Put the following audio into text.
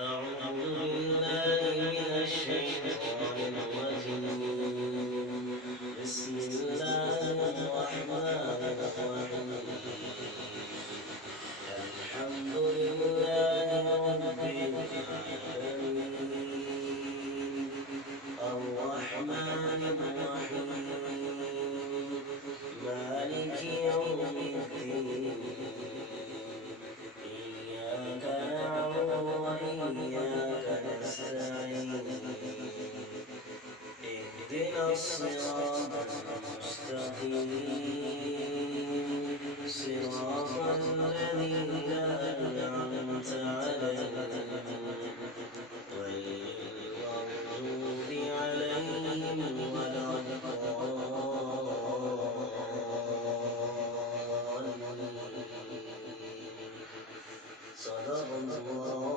أعوذ بالله من الشيطان الرجيم بسم الله الرحمن الرحيم الحمد لله رب العالمين الرحمن الرحيم مالك يوم الدين إياك نعبد وإياك نستعين اهدنا الصراط المستقيم صراط الذين أنعمت عليهم غير المغضوب عليهم ولا الضالين صدق الله